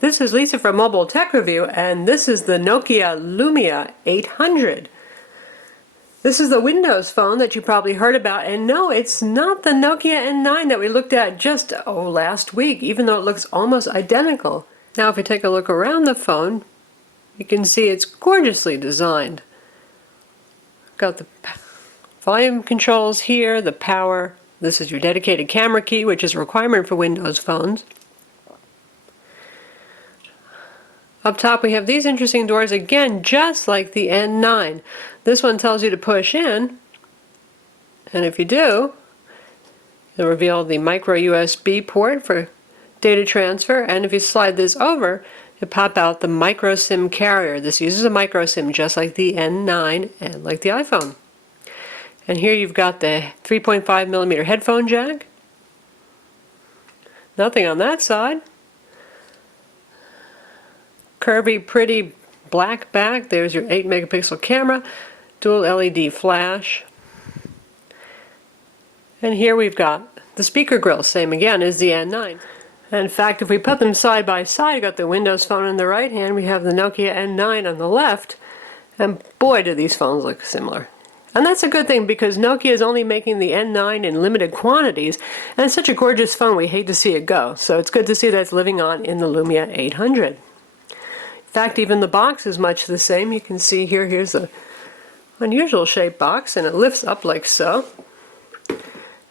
This is Lisa from Mobile Tech Review, and this is the Nokia Lumia 800. This is the Windows phone that you probably heard about, and no, it's not the Nokia N9 that we looked at just last week, even though it looks almost identical. Now if we take a look around the phone, you can see it's gorgeously designed. Got the volume controls here, the power. This is your dedicated camera key, which is a requirement for Windows phones. Up top we have these interesting doors, again just like the N9. This one tells you to push in, and if you do, it'll reveal the micro USB port for data transfer, and if you slide this over, it'll pop out the micro SIM carrier. This uses a micro SIM just like the N9 and like the iPhone. And here you've got the 3.5mm headphone jack. Nothing on that side. Curvy, pretty black back. There's your 8-megapixel camera, dual LED flash. And here we've got the speaker grill, same again as the N9. And in fact, if we put them side by side, you got the Windows phone on the right hand, we have the Nokia N9 on the left, and boy do these phones look similar. And that's a good thing because Nokia is only making the N9 in limited quantities, and it's such a gorgeous phone we hate to see it go. So it's good to see that it's living on in the Lumia 800. In fact, even the box is much the same. You can see here, here's a unusual shaped box, and it lifts up like so.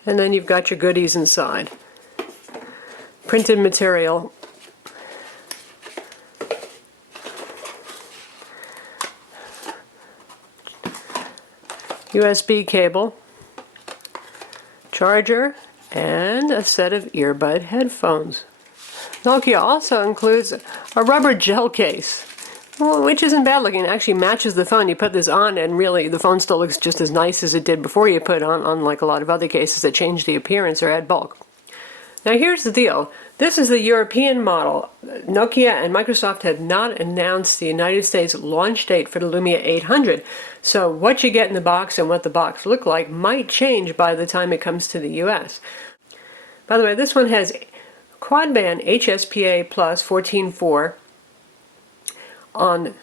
And then you've got your goodies inside. Printed material. USB cable, charger, and a set of earbud headphones. Nokia also includes a rubber gel case, which isn't bad looking. It actually matches the phone. You put this on and really the phone still looks just as nice as it did before you put it on, unlike a lot of other cases that change the appearance or add bulk. Now here's the deal. This is the European model. Nokia and Microsoft have not announced the United States launch date for the Lumia 800. So what you get in the box and what the box look like might change by the time it comes to the US. By the way, this one has quad-band HSPA plus 14.4 on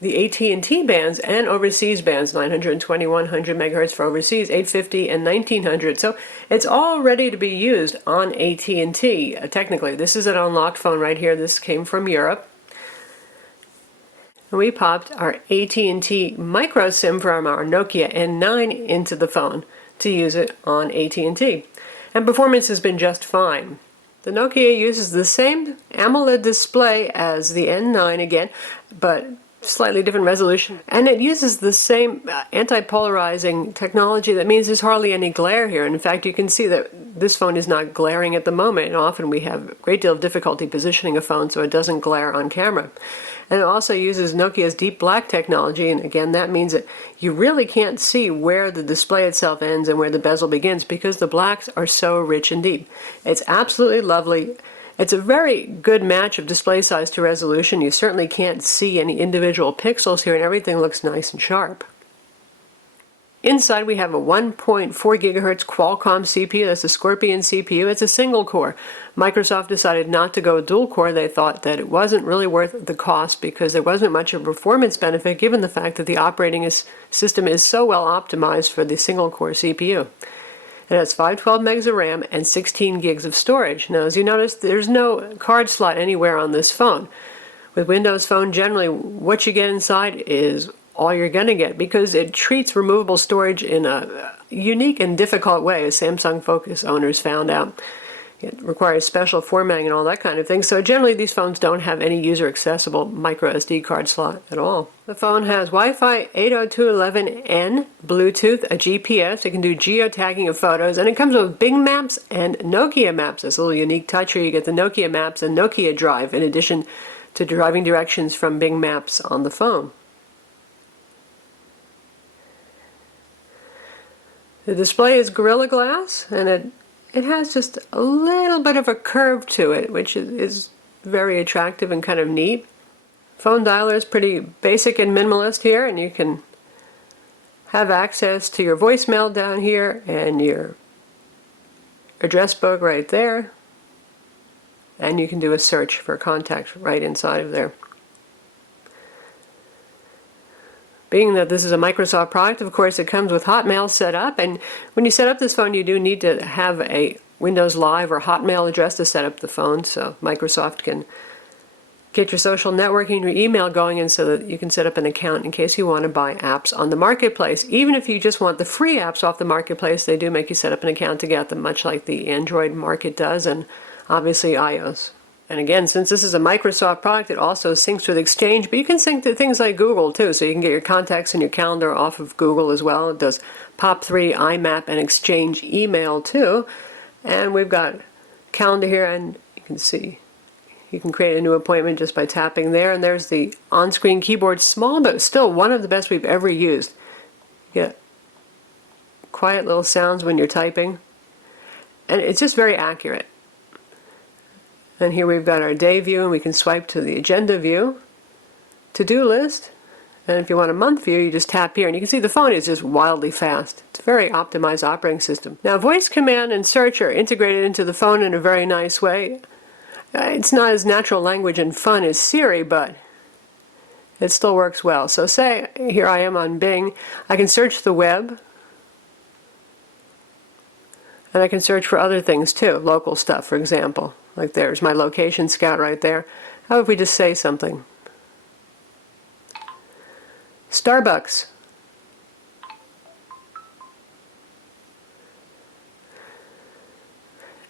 the AT&T bands and overseas bands, 900 and 2100 megahertz for overseas, 850 and 1900. So it's all ready to be used on AT&T. Technically, this is an unlocked phone right here. This came from Europe. And we popped our AT&T micro SIM from our Nokia N9 into the phone to use it on AT&T. And performance has been just fine. The Nokia uses the same AMOLED display as the N9 again, but slightly different resolution. And it uses the same anti-polarizing technology. That means there's hardly any glare here. And in fact, you can see that this phone is not glaring at the moment. And often we have a great deal of difficulty positioning a phone so it doesn't glare on camera. And it also uses Nokia's deep black technology, and again that means that you really can't see where the display itself ends and where the bezel begins because the blacks are so rich and deep. It's absolutely lovely. It's a very good match of display size to resolution. You certainly can't see any individual pixels here and everything looks nice and sharp. Inside we have a 1.4 gigahertz Qualcomm CPU. That's a Scorpion CPU. It's a single core. Microsoft decided not to go dual core. They thought that it wasn't really worth the cost because there wasn't much of a performance benefit given the fact that the operating system is so well optimized for the single core CPU. It has 512 megs of RAM and 16 gigs of storage. Now as you notice, there's no card slot anywhere on this phone. With Windows Phone, generally what you get inside is all you're going to get because it treats removable storage in a unique and difficult way, as Samsung Focus owners found out. It requires special formatting and all that kind of thing, so generally these phones don't have any user-accessible micro SD card slot at all. The phone has Wi-Fi 802.11n, Bluetooth, a GPS, it can do geotagging of photos, and it comes with Bing Maps and Nokia Maps. This little unique touch here, you get the Nokia Maps and Nokia Drive in addition to driving directions from Bing Maps on the phone. The display is Gorilla Glass, and it has just a little bit of a curve to it, which is very attractive and kind of neat. Phone dialer is pretty basic and minimalist here, and you can have access to your voicemail down here and your address book right there. and you can do a search for contact right inside of there. Being that this is a Microsoft product, of course, it comes with Hotmail set up, and when you set up this phone, you do need to have a Windows Live or Hotmail address to set up the phone, so Microsoft can get your social networking, your email going, and so that you can set up an account in case you want to buy apps on the marketplace. Even if you just want the free apps off the marketplace, they do make you set up an account to get them, much like the Android market does, and obviously iOS. And again, since this is a Microsoft product, it also syncs with Exchange, but you can sync to things like Google too, so you can get your contacts and your calendar off of Google as well. It does POP3, IMAP, and Exchange email too. And we've got calendar here, and you can see you can create a new appointment just by tapping there, and there's the on-screen keyboard, small but still one of the best we've ever used. You get quiet little sounds when you're typing, and it's just very accurate. And here we've got our day view, and we can swipe to the agenda view, to-do list, and if you want a month view, you just tap here, and you can see the phone is just wildly fast. It's a very optimized operating system. Now, voice command and search are integrated into the phone in a very nice way. It's not as natural language and fun as Siri, but it still works well. So say, here I am on Bing, I can search the web, and I can search for other things too, local stuff, for example. Like there's my location scout right there. How if we just say something? Starbucks.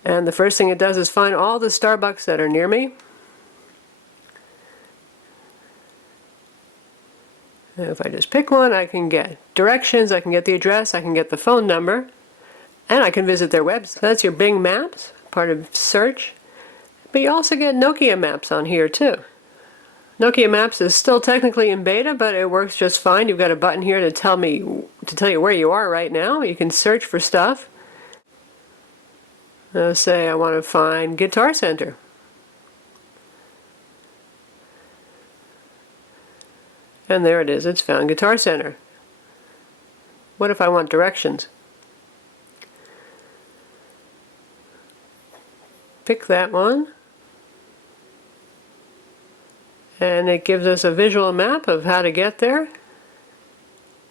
And the first thing it does is find all the Starbucks that are near me. And if I just pick one, I can get directions, I can get the address, I can get the phone number, and I can visit their website. That's your Bing Maps, part of search. But you also get Nokia Maps on here too. Nokia Maps is still technically in beta, but it works just fine. You've got a button here to tell you where you are right now. You can search for stuff. Say I want to find Guitar Center. And there it is, it's found Guitar Center. What if I want directions? Pick that one. And it gives us a visual map of how to get there.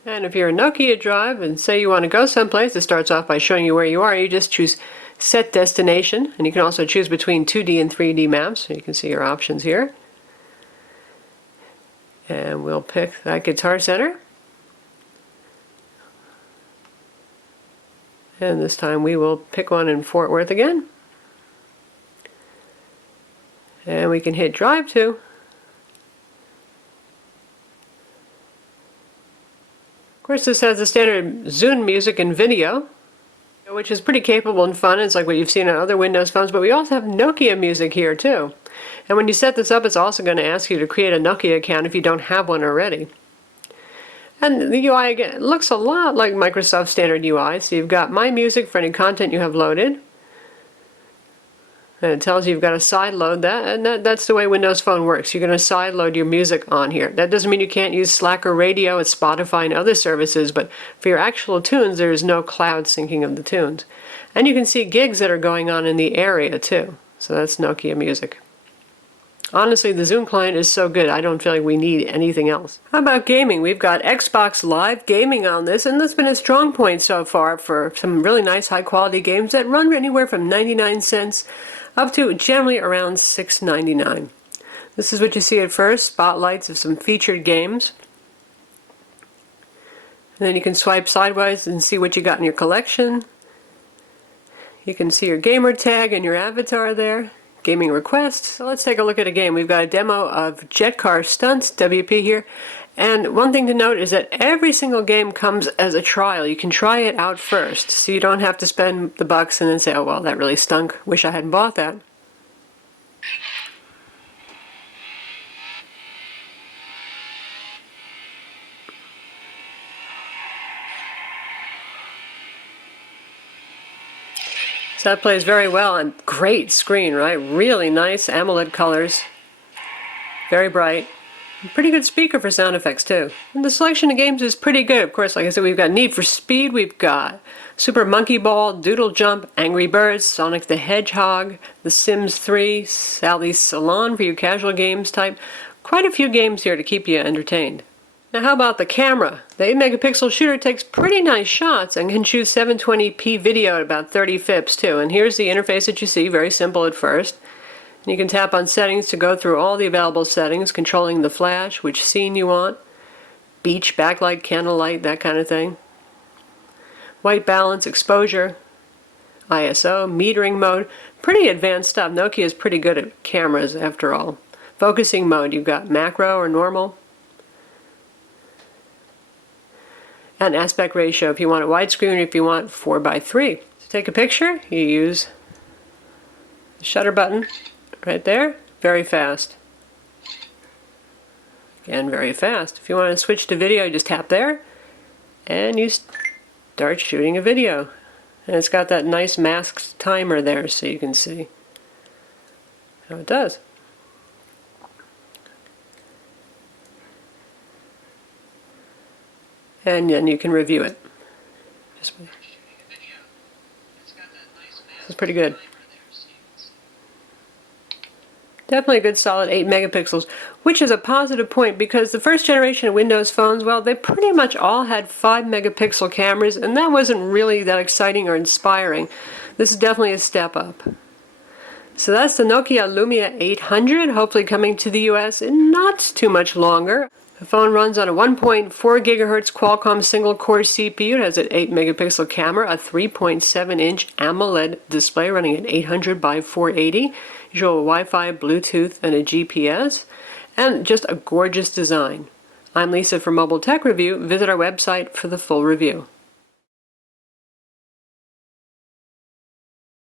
And if you're a Nokia Drive and say you want to go someplace, it starts off by showing you where you are. You just choose Set Destination, and you can also choose between 2D and 3D maps. So you can see your options here. And we'll pick that Guitar Center. And this time we will pick one in Fort Worth again. And we can hit Drive to. Of course, this has the standard Zune music and video, which is pretty capable and fun. It's like what you've seen on other Windows phones, but we also have Nokia music here too. And when you set this up, it's also going to ask you to create a Nokia account if you don't have one already. And the UI, again, looks a lot like Microsoft standard UI. So you've got My Music for any content you have loaded. And it tells you you've got to side load that, and that's the way Windows Phone works. You're going to side load your music on here. That doesn't mean you can't use Slack or Radio, it's Spotify and other services, but for your actual tunes, there is no cloud syncing of the tunes. And you can see gigs that are going on in the area too. So that's Nokia Music. Honestly, the Zune client is so good, I don't feel like we need anything else. How about gaming? We've got Xbox Live gaming on this, and that's been a strong point so far for some really nice high-quality games that run anywhere from 99 cents up to generally around $6.99. This is what you see at first, spotlights of some featured games. And then you can swipe sideways and see what you got in your collection. You can see your gamer tag and your avatar there. Gaming requests. So let's take a look at a game. We've got a demo of Jet Car Stunts, WP here. And one thing to note is that every single game comes as a trial. You can try it out first, so you don't have to spend the bucks and then say, oh well, that really stunk, wish I hadn't bought that. So that plays very well, and great screen, right? Really nice AMOLED colors, very bright. Pretty good speaker for sound effects too. And the selection of games is pretty good. Of course, like I said, we've got Need for Speed, we've got Super Monkey Ball, Doodle Jump, Angry Birds, Sonic the Hedgehog, The Sims 3, Sally's Salon for you casual games type. Quite a few games here to keep you entertained. Now how about the camera? The 8 megapixel shooter takes pretty nice shots and can shoot 720p video at about 30 fps too. And here's the interface that you see, very simple at first. You can tap on settings to go through all the available settings, controlling the flash, which scene you want, beach, backlight, candlelight, that kind of thing. White balance, exposure, ISO, metering mode, pretty advanced stuff. Nokia is pretty good at cameras after all. Focusing mode, you've got macro or normal. And aspect ratio, if you want it widescreen or if you want 4:3. To take a picture, you use the shutter button. Right there, very fast. Again, very fast. If you want to switch to video, you just tap there, and you start shooting a video. And it's got that nice masked timer there so you can see how it does. And then you can review it. This is pretty good. Definitely a good solid 8 megapixels, which is a positive point because the first generation of Windows phones, well, they pretty much all had 5 megapixel cameras, and that wasn't really that exciting or inspiring. This is definitely a step up. So that's the Nokia Lumia 800, hopefully coming to the US in not too much longer. The phone runs on a 1.4 gigahertz Qualcomm single-core CPU. It has an 8 megapixel camera, a 3.7-inch AMOLED display running at 800 by 480, usual Wi-Fi, Bluetooth, and a GPS, and just a gorgeous design. I'm Lisa for Mobile Tech Review. Visit our website for the full review.